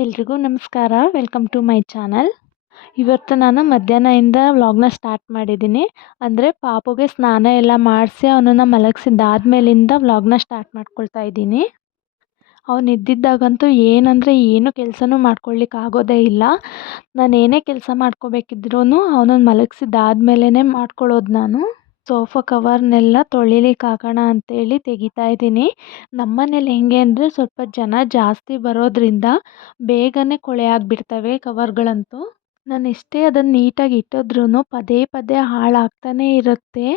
ಎಲ್ರಿಗೂ ನಮಸ್ಕಾರ. Welcome to my channel. ಇವತ್ತು ನಾನು ಮಧ್ಯಾಹ್ನದಿಂದ ವ್ಲಾಗ್ನ ಸ್ಟಾರ್ಟ್ ಮಾಡಿದ್ದೀನಿ. ಅಂದರೆ ಪಾಪುಗೆ ಸ್ನಾನ ಎಲ್ಲ ಮಾಡಿಸಿ ಅವನನ್ನು ಮಲಗಿಸಿದ್ದಾದ್ಮೇಲಿಂದ ವ್ಲಾಗ್ನ ಸ್ಟಾರ್ಟ್ ಮಾಡ್ಕೊಳ್ತಾ ಇದ್ದೀನಿ. ಅವನು ಇದ್ದಿದ್ದಾಗಂತೂ ಏನು ಕೆಲಸನೂ ಮಾಡ್ಕೊಳ್ಳಿಕ್ಕೆ ಆಗೋದೇ ಇಲ್ಲ. ನಾನು ಏನೇ ಕೆಲಸ ಮಾಡ್ಕೋಬೇಕಿದ್ರೂ ಅವನನ್ನು ಮಲಗಿಸಿದ್ದಾದ್ಮೇಲೇ ಮಾಡ್ಕೊಳ್ಳೋದು ನಾನು. ಸೋಫಾ ಕವರ್ನೆಲ್ಲ ತೊಳಿಲಿಕ್ಕೆ ಹಾಕೋಣ ಅಂತೇಳಿ ತೆಗಿತಾ ಇದ್ದೀನಿ. ನಮ್ಮ ಮನೇಲಿ ಹೆಂಗೆ ಅಂದರೆ ಸ್ವಲ್ಪ ಜನ ಜಾಸ್ತಿ ಬರೋದ್ರಿಂದ ಬೇಗನೆ ಕೊಳೆ ಆಗಿಬಿಡ್ತವೆ ಕವರ್ಗಳಂತೂ. ನಾನು ಎಷ್ಟೇ ಅದನ್ನು ನೀಟಾಗಿ ಇಟ್ಟಿದ್ರೂ ಪದೇ ಪದೇ ಹಾಳಾಗ್ತಾನೇ ಇರುತ್ತೆ.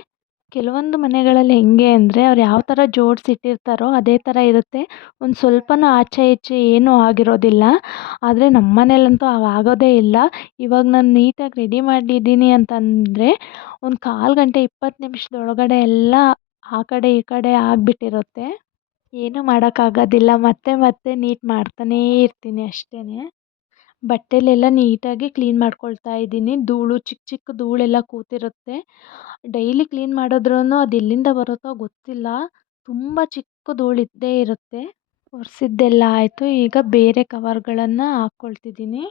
ಕೆಲವೊಂದು ಮನೆಗಳಲ್ಲಿ ಹೆಂಗೆ ಅಂದರೆ ಅವ್ರು ಯಾವ ಥರ ಜೋಡಿಸಿಟ್ಟಿರ್ತಾರೋ ಅದೇ ಥರ ಇರುತ್ತೆ. ಒಂದು ಸ್ವಲ್ಪನೂ ಆಚೆ ಈಚೆ ಏನೂ ಆಗಿರೋದಿಲ್ಲ. ಆದರೆ ನಮ್ಮ ಮನೇಲಂತೂ ಆಗೋದೇ ಇಲ್ಲ. ಇವಾಗ ನಾನು ನೀಟಾಗಿ ರೆಡಿ ಮಾಡಿದ್ದೀನಿ ಅಂತಂದರೆ ಒಂದು ಕಾಲು ಗಂಟೆ 20 ನಿಮಿಷದೊಳಗಡೆ ಎಲ್ಲ ಆ ಕಡೆ ಈ ಕಡೆ ಆಗಿಬಿಟ್ಟಿರುತ್ತೆ. ಏನೂ ಮಾಡೋಕ್ಕಾಗೋದಿಲ್ಲ. ಮತ್ತೆ ಮತ್ತೆ ನೀಟ್ ಮಾಡ್ತಾನೇ ಇರ್ತೀನಿ ಅಷ್ಟೇ. ಬಟ್ಟೆಲೆಲ್ಲ ನೀಟಾಗಿ ಕ್ಲೀನ್ ಮಾಡ್ಕೊಳ್ತಾ ಇದ್ದೀನಿ. ಧೂಳು ಚಿಕ್ಕ ಚಿಕ್ಕ ಧೂಳೆಲ್ಲ ಕೂತಿರುತ್ತೆ. ಡೈಲಿ ಕ್ಲೀನ್ ಮಾಡಿದ್ರೂ ಅದು ಎಲ್ಲಿಂದ ಬರುತ್ತೋ ಗೊತ್ತಿಲ್ಲ. ತುಂಬ ಚಿಕ್ಕ ಧೂಳು ಇದ್ದೇ ಇರುತ್ತೆ. ಒರೆಸಿದ್ದೆಲ್ಲ ಆಯಿತು. ಈಗ ಬೇರೆ ಕವರ್ಗಳನ್ನು ಹಾಕ್ಕೊಳ್ತಿದ್ದೀನಿ.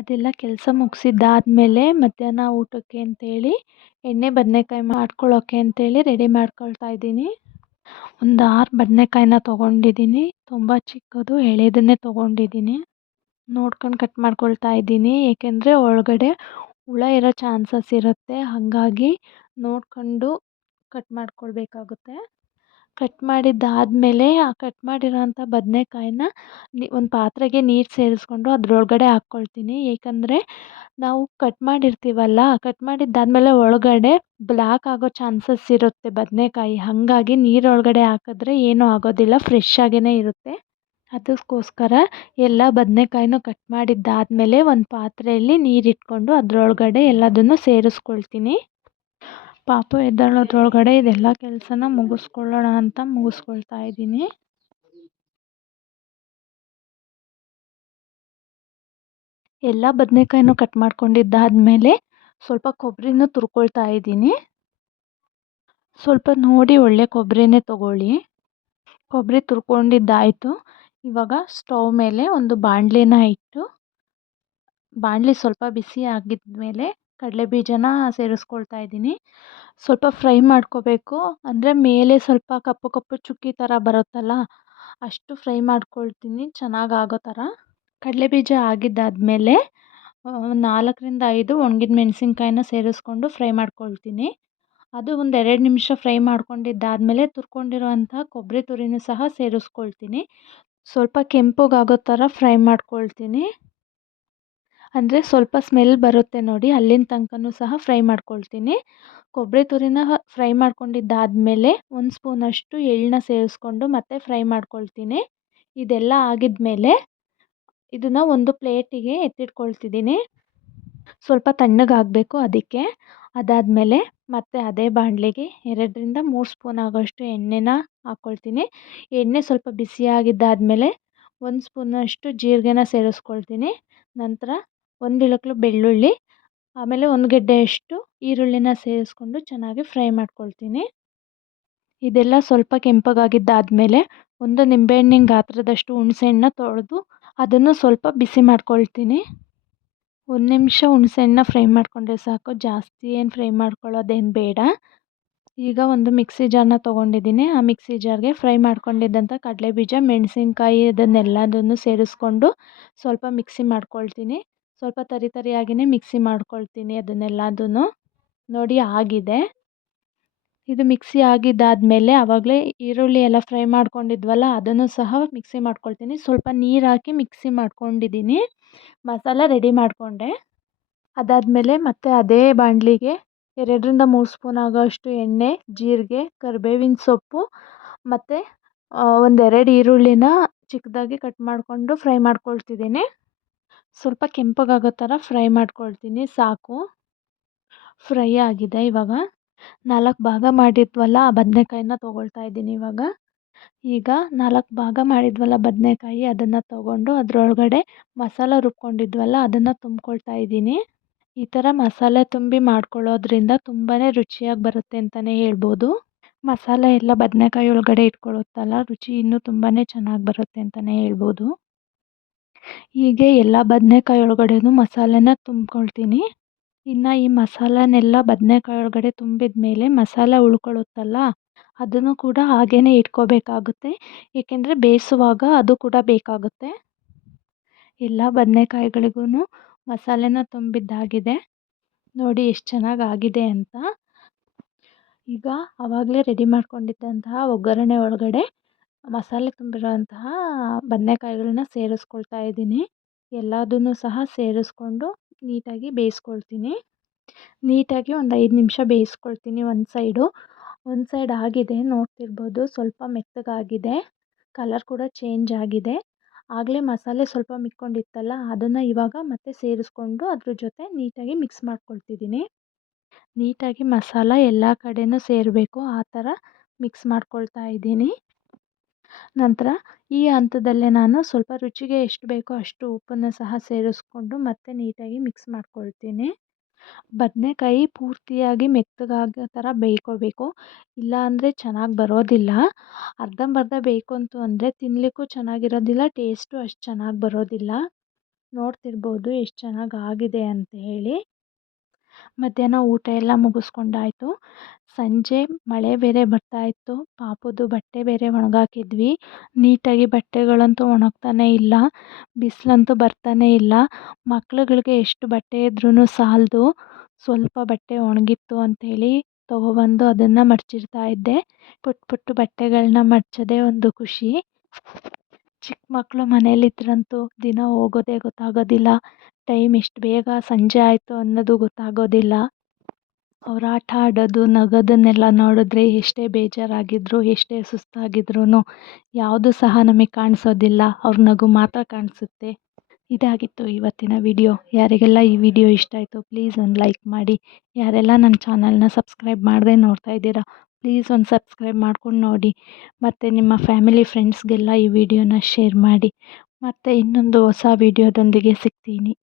ಅದೆಲ್ಲ ಕೆಲಸ ಮುಗಿಸಿದ್ದಾದ್ಮೇಲೆ ಮಧ್ಯಾಹ್ನ ಊಟಕ್ಕೆ ಅಂತೇಳಿ ಎಣ್ಣೆ ಬದನೇಕಾಯಿ ಮಾಡ್ಕೊಳ್ಳೋಕ್ಕೆ ಅಂತೇಳಿ ರೆಡಿ ಮಾಡ್ಕೊಳ್ತಾ ಇದ್ದೀನಿ. ಒಂದು 6 ಬದನೇಕಾಯಿನ ತೊಗೊಂಡಿದ್ದೀನಿ. ತುಂಬ ಚಿಕ್ಕದು ಎಳೆದನ್ನೇ ತೊಗೊಂಡಿದ್ದೀನಿ. ನೋಡ್ಕೊಂಡು ಕಟ್ ಮಾಡ್ಕೊಳ್ತಾ ಇದ್ದೀನಿ. ಏಕೆಂದರೆ ಒಳಗಡೆ ಹುಳ ಇರೋ ಚಾನ್ಸಸ್ ಇರುತ್ತೆ. ಹಾಗಾಗಿ ನೋಡಿಕೊಂಡು ಕಟ್ ಮಾಡ್ಕೊಳ್ಬೇಕಾಗುತ್ತೆ. ಕಟ್ ಮಾಡಿದ್ದಾದಮೇಲೆ ಆ ಕಟ್ ಮಾಡಿರೋಂಥ ಬದನೇಕಾಯಿನ ಒಂದು ಪಾತ್ರೆಗೆ ನೀರು ಸೇರಿಸ್ಕೊಂಡು ಅದರೊಳಗಡೆ ಹಾಕ್ಕೊಳ್ತೀನಿ. ಏಕೆಂದರೆ ನಾವು ಕಟ್ ಮಾಡಿರ್ತೀವಲ್ಲ, ಕಟ್ ಮಾಡಿದ್ದಾದಮೇಲೆ ಒಳಗಡೆ ಬ್ಲ್ಯಾಕ್ ಆಗೋ ಚಾನ್ಸಸ್ ಇರುತ್ತೆ ಬದನೇಕಾಯಿ. ಹಾಗಾಗಿ ನೀರೊಳಗಡೆ ಹಾಕಿದ್ರೆ ಏನೂ ಆಗೋದಿಲ್ಲ, ಫ್ರೆಶ್ ಆಗೇ ಇರುತ್ತೆ. ಅದಕ್ಕೋಸ್ಕರ ಎಲ್ಲ ಬದನೇಕಾಯಿನೂ ಕಟ್ ಮಾಡಿದ್ದಾದಮೇಲೆ ಒಂದು ಪಾತ್ರೆಯಲ್ಲಿ ನೀರಿಟ್ಕೊಂಡು ಅದರೊಳಗಡೆ ಎಲ್ಲದನ್ನು ಸೇರಿಸ್ಕೊಳ್ತೀನಿ. ಪಾಪು ಎದ್ದೇಳೋದ್ರೊಳಗಡೆ ಇದೆಲ್ಲ ಕೆಲಸನ ಮುಗಿಸ್ಕೊಳ್ಳೋಣ ಅಂತ ಮುಗಿಸ್ಕೊಳ್ತಾ ಇದ್ದೀನಿ. ಎಲ್ಲ ಬದನೇಕಾಯಿನೂ ಕಟ್ ಮಾಡ್ಕೊಂಡಿದ್ದಾದಮೇಲೆ ಸ್ವಲ್ಪ ಕೊಬ್ಬರಿನೂ ತುರ್ಕೊಳ್ತಾ ಇದ್ದೀನಿ. ಸ್ವಲ್ಪ ನೋಡಿ ಒಳ್ಳೆ ಕೊಬ್ಬರಿನೇ ತೊಗೊಳ್ಳಿ. ಕೊಬ್ಬರಿ ತುರ್ಕೊಂಡಿದ್ದಾಯಿತು. ಇವಾಗ ಸ್ಟವ್ ಮೇಲೆ ಒಂದು ಬಾಣಲಿನ ಇಟ್ಟು ಬಾಣಲಿ ಸ್ವಲ್ಪ ಬಿಸಿ ಆಗಿದ್ಮೇಲೆ ಕಡಲೆಬೀಜನ ಸೇರಿಸ್ಕೊಳ್ತಾ ಇದ್ದೀನಿ. ಸ್ವಲ್ಪ ಫ್ರೈ ಮಾಡ್ಕೋಬೇಕು. ಅಂದರೆ ಮೇಲೆ ಸ್ವಲ್ಪ ಕಪ್ಪು ಕಪ್ಪು ಚುಕ್ಕಿ ಥರ ಬರುತ್ತಲ್ಲ, ಅಷ್ಟು ಫ್ರೈ ಮಾಡ್ಕೊಳ್ತೀನಿ ಚೆನ್ನಾಗಾಗೋ ಥರ. ಕಡಲೆಬೀಜ ಆಗಿದ್ದಾದಮೇಲೆ 4ರಿಂದ 5 ಒಣಗಿದ ಮೆಣಸಿನ್ಕಾಯಿನ ಸೇರಿಸ್ಕೊಂಡು ಫ್ರೈ ಮಾಡ್ಕೊಳ್ತೀನಿ. ಅದು ಒಂದು 2 ನಿಮಿಷ ಫ್ರೈ ಮಾಡ್ಕೊಂಡಿದ್ದಾದಮೇಲೆ ತುರ್ಕೊಂಡಿರೋಂಥ ಕೊಬ್ಬರಿ ತುರಿನೂ ಸಹ ಸೇರಿಸ್ಕೊಳ್ತೀನಿ. ಸ್ವಲ್ಪ ಕೆಂಪಗಾಗೋ ಥರ ಫ್ರೈ ಮಾಡ್ಕೊಳ್ತೀನಿ. ಅಂದರೆ ಸ್ವಲ್ಪ ಸ್ಮೆಲ್ ಬರುತ್ತೆ ನೋಡಿ, ಅಲ್ಲಿನ ತನಕನೂ ಸಹ ಫ್ರೈ ಮಾಡ್ಕೊಳ್ತೀನಿ. ಕೊಬ್ಬರಿ ತುರಿನ ಫ್ರೈ ಮಾಡ್ಕೊಂಡಿದ್ದಾದಮೇಲೆ 1 ಸ್ಪೂನಷ್ಟು ಎಳ್ಳನ್ನ ಸೇರಿಸ್ಕೊಂಡು ಮತ್ತೆ ಫ್ರೈ ಮಾಡ್ಕೊಳ್ತೀನಿ. ಇದೆಲ್ಲ ಆಗಿದ್ಮೇಲೆ ಇದನ್ನು ಒಂದು ಪ್ಲೇಟಿಗೆ ಎತ್ತಿಟ್ಕೊಳ್ತಿದ್ದೀನಿ. ಸ್ವಲ್ಪ ತಣ್ಣಗಾಗಬೇಕು ಅದಕ್ಕೆ. ಅದಾದಮೇಲೆ ಮತ್ತೆ ಅದೇ ಬಾಣಲಿಗೆ 2ರಿಂದ 3 ಸ್ಪೂನ್ ಆಗೋಷ್ಟು ಎಣ್ಣೆನ ಹಾಕ್ಕೊಳ್ತೀನಿ. ಎಣ್ಣೆ ಸ್ವಲ್ಪ ಬಿಸಿಯಾಗಿದ್ದಾದಮೇಲೆ 1 ಸ್ಪೂನಷ್ಟು ಜೀರಿಗೆನ ಸೇರಿಸ್ಕೊಳ್ತೀನಿ. ನಂತರ 1 ಇಳಕ್ಲು ಬೆಳ್ಳುಳ್ಳಿ, ಆಮೇಲೆ 1 ಗೆಡ್ಡೆಯಷ್ಟು ಈರುಳ್ಳಿನ ಸೇರಿಸ್ಕೊಂಡು ಚೆನ್ನಾಗಿ ಫ್ರೈ ಮಾಡ್ಕೊಳ್ತೀನಿ. ಇದೆಲ್ಲ ಸ್ವಲ್ಪ ಕೆಂಪಗಾಗಿದ್ದಾದಮೇಲೆ 1 ನಿಂಬೆಹಣ್ಣಿನ ಗಾತ್ರದಷ್ಟು ಹುಣಸೆಹಣ್ಣನ್ನ ತೊಳೆದು ಅದನ್ನು ಸ್ವಲ್ಪ ಬಿಸಿ ಮಾಡ್ಕೊಳ್ತೀನಿ. 1 ನಿಮಿಷ ಹುಣಸೆಹಣ್ಣನ್ನ ಫ್ರೈ ಮಾಡಿಕೊಂಡ್ರೆ ಸಾಕು, ಜಾಸ್ತಿ ಏನು ಫ್ರೈ ಮಾಡ್ಕೊಳ್ಳೋದೇನು ಬೇಡ. ಈಗ ಒಂದು ಮಿಕ್ಸಿ ಜಾರನ್ನ ತೊಗೊಂಡಿದ್ದೀನಿ. ಆ ಮಿಕ್ಸಿ ಜಾರ್ಗೆ ಫ್ರೈ ಮಾಡ್ಕೊಂಡಿದ್ದಂಥ ಕಡಲೆಬೀಜ, ಮೆಣಸಿನ್ಕಾಯಿ ಅದನ್ನೆಲ್ಲದನ್ನು ಸೇರಿಸ್ಕೊಂಡು ಸ್ವಲ್ಪ ಮಿಕ್ಸಿ ಮಾಡ್ಕೊಳ್ತೀನಿ. ಸ್ವಲ್ಪ ತರಿ ತರಿಯಾಗಿಯೇ ಮಿಕ್ಸಿ ಮಾಡ್ಕೊಳ್ತೀನಿ ಅದನ್ನೆಲ್ಲದನ್ನು. ನೋಡಿ ಆಗಿದೆ. ಇದು ಮಿಕ್ಸಿ ಆಗಿದ್ದಾದಮೇಲೆ ಆವಾಗಲೇ ಈರುಳ್ಳಿ ಎಲ್ಲ ಫ್ರೈ ಮಾಡ್ಕೊಂಡಿದ್ವಲ್ಲ ಅದನ್ನು ಸಹ ಮಿಕ್ಸಿ ಮಾಡ್ಕೊಳ್ತೀನಿ. ಸ್ವಲ್ಪ ನೀರು ಹಾಕಿ ಮಿಕ್ಸಿ ಮಾಡ್ಕೊಂಡಿದ್ದೀನಿ. ಮಸಾಲ ರೆಡಿ ಮಾಡಿಕೊಂಡೆ. ಅದಾದಮೇಲೆ ಮತ್ತೆ ಅದೇ ಬಾಣಲಿಗೆ 2ರಿಂದ 3 ಸ್ಪೂನ್ ಆಗೋಷ್ಟು ಎಣ್ಣೆ, ಜೀರಿಗೆ, ಕರಿಬೇವಿನ ಸೊಪ್ಪು ಮತ್ತು ಒಂದೆರಡು ಈರುಳ್ಳಿನ ಚಿಕ್ಕದಾಗಿ ಕಟ್ ಮಾಡಿಕೊಂಡು ಫ್ರೈ ಮಾಡ್ಕೊಳ್ತಿದ್ದೀನಿ. ಸ್ವಲ್ಪ ಕೆಂಪಗಾಗೋ ಥರ ಫ್ರೈ ಮಾಡ್ಕೊಳ್ತೀನಿ ಸಾಕು. ಫ್ರೈ ಆಗಿದೆ. ಇವಾಗ 4 ಭಾಗ ಮಾಡಿದ್ವಲ್ಲ ಆ ಬದನೇಕಾಯಿನ ತೊಗೊಳ್ತಾ ಇದ್ದೀನಿ ಇವಾಗ. ಈಗ 4 ಭಾಗ ಮಾಡಿದ್ವಲ್ಲ ಬದನೇಕಾಯಿ ಅದನ್ನು ತೊಗೊಂಡು ಅದರೊಳಗಡೆ ಮಸಾಲ ರುಬ್ಕೊಂಡಿದ್ವಲ್ಲ ಅದನ್ನು ತುಂಬ್ಕೊಳ್ತಾ ಇದ್ದೀನಿ. ಈ ಥರ ಮಸಾಲೆ ತುಂಬಿ ಮಾಡ್ಕೊಳ್ಳೋದ್ರಿಂದ ತುಂಬಾ ರುಚಿಯಾಗಿ ಬರುತ್ತೆ ಅಂತಲೇ ಹೇಳ್ಬೋದು. ಮಸಾಲೆ ಎಲ್ಲ ಬದನೇಕಾಯಿ ಒಳಗಡೆ ಇಟ್ಕೊಳ್ಳುತ್ತಲ್ಲ ರುಚಿ ಇನ್ನೂ ತುಂಬಾ ಚೆನ್ನಾಗಿ ಬರುತ್ತೆ ಅಂತಲೇ ಹೇಳ್ಬೋದು. ಹೀಗೆ ಎಲ್ಲ ಬದನೇಕಾಯಿ ಒಳಗಡೆನೂ ಮಸಾಲೆನ ತುಂಬ್ಕೊಳ್ತೀನಿ. ಇನ್ನು ಈ ಮಸಾಲನೆಲ್ಲ ಬದನೇಕಾಯಿ ಒಳಗಡೆ ತುಂಬಿದ ಮೇಲೆ ಮಸಾಲೆ ಉಳ್ಕೊಳ್ಳುತ್ತಲ್ಲ ಅದನ್ನು ಕೂಡ ಹಾಗೇ ಇಟ್ಕೋಬೇಕಾಗುತ್ತೆ. ಏಕೆಂದರೆ ಬೇಯಿಸುವಾಗ ಅದು ಕೂಡ ಬೇಕಾಗುತ್ತೆ. ಎಲ್ಲ ಬದನೇಕಾಯಿಗಳಿಗೂ ಮಸಾಲೆನ ತುಂಬಿದ್ದಾಗಿದೆ. ನೋಡಿ ಎಷ್ಟು ಚೆನ್ನಾಗಿ ಆಗಿದೆ ಅಂತ. ಈಗ ಆವಾಗಲೇ ರೆಡಿ ಮಾಡ್ಕೊಂಡಿದ್ದಂತಹ ಒಗ್ಗರಣೆ ಒಳಗಡೆ ಮಸಾಲೆ ತುಂಬಿರೋಂತಹ ಬದನೇಕಾಯಿಗಳನ್ನ ಸೇರಿಸ್ಕೊಳ್ತಾ ಇದ್ದೀನಿ. ಎಲ್ಲದನ್ನೂ ಸಹ ಸೇರಿಸ್ಕೊಂಡು ನೀಟಾಗಿ ಬೇಯಿಸ್ಕೊಳ್ತೀನಿ. ನೀಟಾಗಿ ಒಂದು 5 ನಿಮಿಷ ಬೇಯಿಸ್ಕೊಳ್ತೀನಿ ಒಂದು ಸೈಡ್ ಆಗಿದೆ ನೋಡ್ತಿರ್ಬೋದು, ಸ್ವಲ್ಪ ಮೆತ್ತಗಾಗಿದೆ, ಕಲರ್ ಕೂಡ ಚೇಂಜ್ ಆಗಿದೆ. ಆಗಲೇ ಮಸಾಲೆ ಸ್ವಲ್ಪ ಮಿಕ್ಕೊಂಡಿತ್ತಲ್ಲ ಅದನ್ನು ಇವಾಗ ಮತ್ತೆ ಸೇರಿಸ್ಕೊಂಡು ಅದ್ರ ಜೊತೆ ನೀಟಾಗಿ ಮಿಕ್ಸ್ ಮಾಡ್ಕೊಳ್ತಿದ್ದೀನಿ. ನೀಟಾಗಿ ಮಸಾಲ ಎಲ್ಲ ಕಡೆನೂ ಸೇರಬೇಕು ಆ ಥರ ಮಿಕ್ಸ್ ಮಾಡ್ಕೊಳ್ತಾ ಇದ್ದೀನಿ. ನಂತರ ಈ ಹಂತದಲ್ಲೇ ನಾನು ಸ್ವಲ್ಪ ರುಚಿಗೆ ಎಷ್ಟು ಬೇಕೋ ಅಷ್ಟು ಉಪ್ಪನ್ನು ಸಹ ಸೇರಿಸ್ಕೊಂಡು ಮತ್ತೆ ನೀಟಾಗಿ ಮಿಕ್ಸ್ ಮಾಡ್ಕೊಳ್ತೀನಿ. ಬದನೇಕಾಯಿ ಪೂರ್ತಿಯಾಗಿ ಮೆತ್ತಗಾಗೋ ಥರ ಬೇಯ್ಕೋಬೇಕು, ಇಲ್ಲಾಂದರೆ ಚೆನ್ನಾಗಿ ಬರೋದಿಲ್ಲ. ಅರ್ಧಂಬರ್ಧ ಬೇಯ್ಕೊಂತು ಅಂದರೆ ತಿನ್ನಲಿಕ್ಕೂ ಚೆನ್ನಾಗಿರೋದಿಲ್ಲ, ಟೇಸ್ಟು ಅಷ್ಟು ಚೆನ್ನಾಗಿ ಬರೋದಿಲ್ಲ. ನೋಡ್ತಿರ್ಬೋದು ಎಷ್ಟು ಚೆನ್ನಾಗಿ ಆಗಿದೆ ಅಂತ ಹೇಳಿ. ಮಧ್ಯಾಹ್ನ ಊಟ ಎಲ್ಲ ಮುಗಿಸ್ಕೊಂಡಾಯಿತು. ಸಂಜೆ ಮಳೆ ಬೇರೆ ಬರ್ತಾಯಿತ್ತು. ಪಾಪುದು ಬಟ್ಟೆ ಬೇರೆ ಒಣಗಾಕಿದ್ವಿ. ನೀಟಾಗಿ ಬಟ್ಟೆಗಳಂತೂ ಒಣಗ್ತಾನೇ ಇಲ್ಲ, ಬಿಸಿಲಂತೂ ಬರ್ತಾನೇ ಇಲ್ಲ. ಮಕ್ಳುಗಳಿಗೆ ಎಷ್ಟು ಬಟ್ಟೆ ಇದ್ರೂ ಸಾಲದು. ಸ್ವಲ್ಪ ಬಟ್ಟೆ ಒಣಗಿತ್ತು ಅಂಥೇಳಿ ತೊಗೊಬಂದು ಅದನ್ನು ಮಡಚಿಡ್ತಾ ಇದ್ದೆ. ಪುಟ್ಟ ಪುಟ್ಟ ಬಟ್ಟೆಗಳನ್ನ ಮಡಚೋದೇ ಒಂದು ಖುಷಿ. ಚಿಕ್ಕ ಮಕ್ಕಳು ಮನೇಲಿದ್ರಂತೂ ದಿನ ಹೋಗೋದೇ ಗೊತ್ತಾಗೋದಿಲ್ಲ. ಟೈಮ್ ಎಷ್ಟು ಬೇಗ ಸಂಜೆ ಆಯಿತು ಅನ್ನೋದು ಗೊತ್ತಾಗೋದಿಲ್ಲ. ಅವ್ರು ಆಟ ಆಡೋದು ನಗೋದನ್ನೆಲ್ಲ ನೋಡಿದ್ರೆ ಎಷ್ಟೇ ಬೇಜಾರಾಗಿದ್ದರೂ ಎಷ್ಟೇ ಸುಸ್ತಾಗಿದ್ರೂ ಯಾವುದೂ ಸಹ ನಮಗೆ ಕಾಣಿಸೋದಿಲ್ಲ, ಅವ್ರ ನಗು ಮಾತ್ರ ಕಾಣಿಸುತ್ತೆ. ಇದಾಗಿತ್ತು ಇವತ್ತಿನ ವಿಡಿಯೋ. ಯಾರಿಗೆಲ್ಲ ಈ ವಿಡಿಯೋ ಇಷ್ಟ ಆಯಿತು ಪ್ಲೀಸ್ ಒಂದು ಲೈಕ್ ಮಾಡಿ. ಯಾರೆಲ್ಲ ನನ್ನ ಚಾನಲ್ನ ಸಬ್ಸ್ಕ್ರೈಬ್ ಮಾಡದೆ ನೋಡ್ತಾ ಇದ್ದೀರಾ ಪ್ಲೀಸ್ ಒಂದು ಸಬ್ಸ್ಕ್ರೈಬ್ ಮಾಡ್ಕೊಂಡು ನೋಡಿ. ಮತ್ತು ನಿಮ್ಮ ಫ್ಯಾಮಿಲಿ ಫ್ರೆಂಡ್ಸ್ಗೆಲ್ಲ ಈ ವಿಡಿಯೋನ ಶೇರ್ ಮಾಡಿ. ಮತ್ತು ಇನ್ನೊಂದು ಹೊಸ ವಿಡಿಯೋದೊಂದಿಗೆ ಸಿಗ್ತೀನಿ.